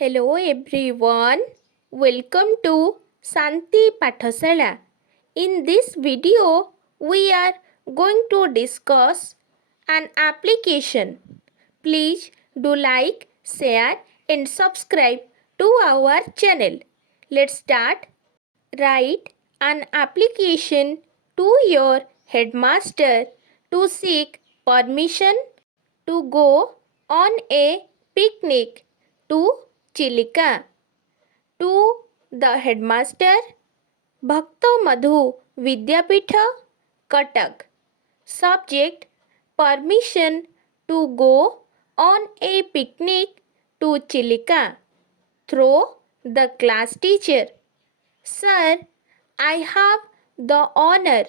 Hello everyone, welcome to Santi Pathasala. In this video, we are going to discuss an application. Please do like, share and subscribe to our channel. Let's start. Write an application to your headmaster to seek permission to go on a picnic to Chilika. To the headmaster, Bhakta Madhu Vidyapitha, Katak. Subject: permission to go on a picnic to Chilika. Through the class teacher. Sir, I have the honor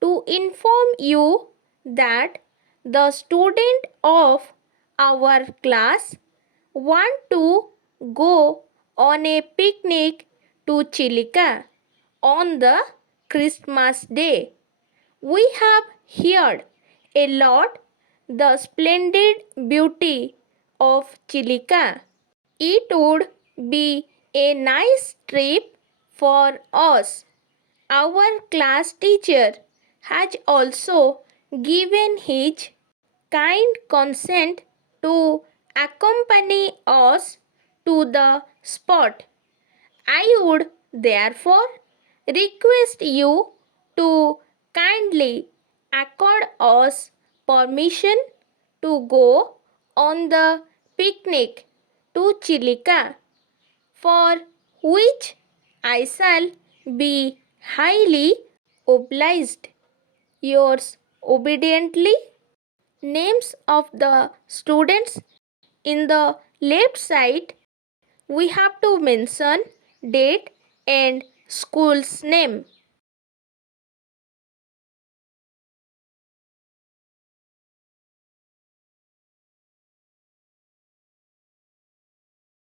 to inform you that the student of our class want to go on a picnic to Chilika on the Christmas day. We have heard a lot the splendid beauty of Chilika. It would be a nice trip for us. Our class teacher has also given his kind consent to accompany us to the spot. I would therefore request you to kindly accord us permission to go on the picnic to Chilika, for which I shall be highly obliged. Yours obediently. Names of the students in the left side. We have to mention date and school's name.